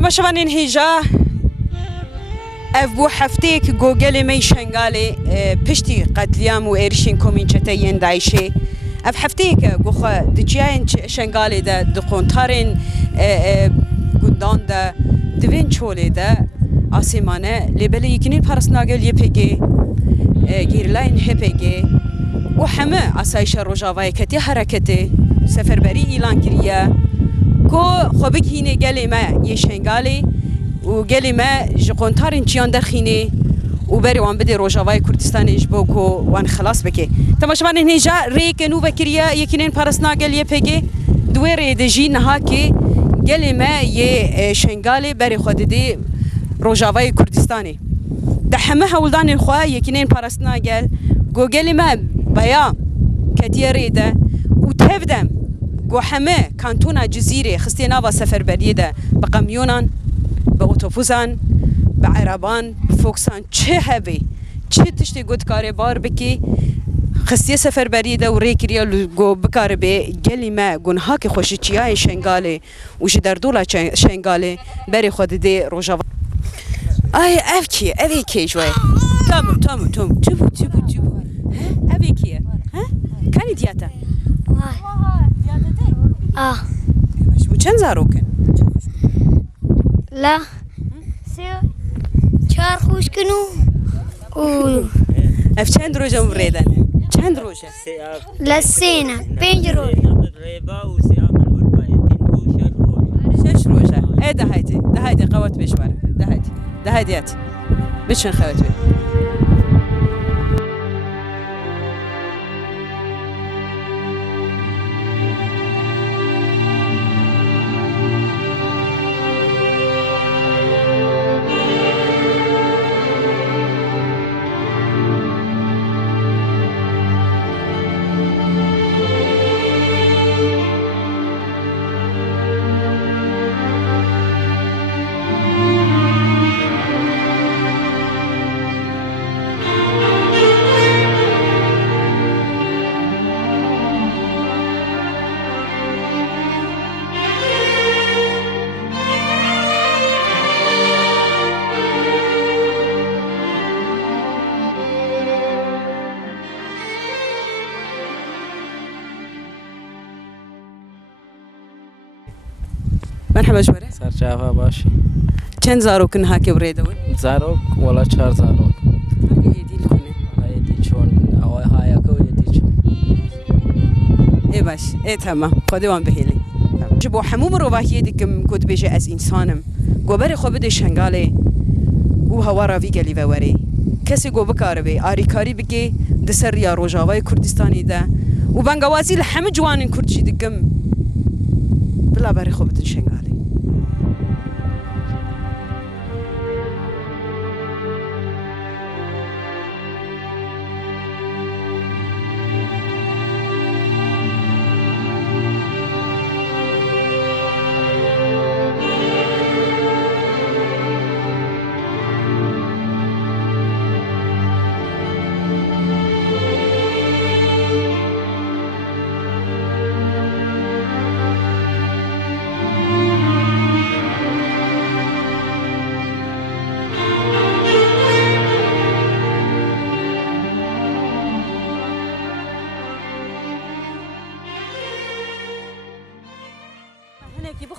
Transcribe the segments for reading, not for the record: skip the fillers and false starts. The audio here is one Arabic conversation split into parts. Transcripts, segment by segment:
تماشوانین هیجا اف بو هفته‌ای گوگل می شنگاله پشتی قتلیام و ایرشین کمیونیته ین داعشه اف هفته‌ای که گوخه دجاین شنگاله ده دقونتارن گندان ده دوین چوله ده آسمانه لبله یکنین پرسناگل یپگی گیرلاین هپگی و همه آسایش روجاوای کتی حرکتی سفربری اعلان کریه کو خوبک هینه گلی ما یه شنگالی و گلی ما جقونتارن چیان درخینه و بری وان بده روجاوای کردستان اجبو کو وان خلاص بکی تماشاوان هنجا ریک نو بکریه یکنین پرسناگل یپگی دوره دجی نها که گلی ما یه شنگالی بری خود دی روجاوای کردستانی ده همه هولدان خواه یکنین پرسناگل گوگلی ما بیا کتیه ریده و تفدم گو همه کانتونا جزیره خستینا و سفر بریده با قمیونان با اتوبوسان با عربان با فوکسان چه هبی چه تشتی گود کاری بار بکی خستی سفر بریده و ریکریا گو بکار به گلی ما گنها که خوشی چیای شنگاله و جی در دولا شنگاله بری خود دی روژاوا آی اف کیه اوی کی جوی تامو چبو ها اوی کیه ها کانی دیاتا بو چند زاروکن لا چهار خوش کنو اف چند روزه مریدن چند روزه لسینا 5 روز شش روزه ای دهایتی قوت بشوار دهایتیات بچن خوات بی مرحبا جواره سرچاوه باشی چند زاروکن هاکی بریده بود زاروک ولا 4 زاروک دیل کنه یدی چون اوای های کو یدی چون ای باش ای تمام خودی وان بهیلی جبو حموم رو باهی دیکم کد بیجه از انسانم گوبر خوب بده شنگاله او هوا را وی گلی وری کسی گو بکاره بی آریکاری بگی دسر یا روجاوای کردستانی ده و بنگوازی لحمه جوانین کردشی دیکم بلا بری خوب بده شنگاله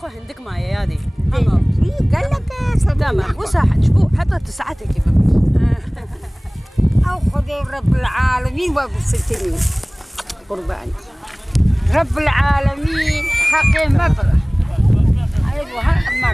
بخو هندك معايا يا دي قال لك تمام وساحة شبو حتى تسعتك او خذي رب العالمين وبستني قرباني رب العالمين حقي مطرح ايوه ما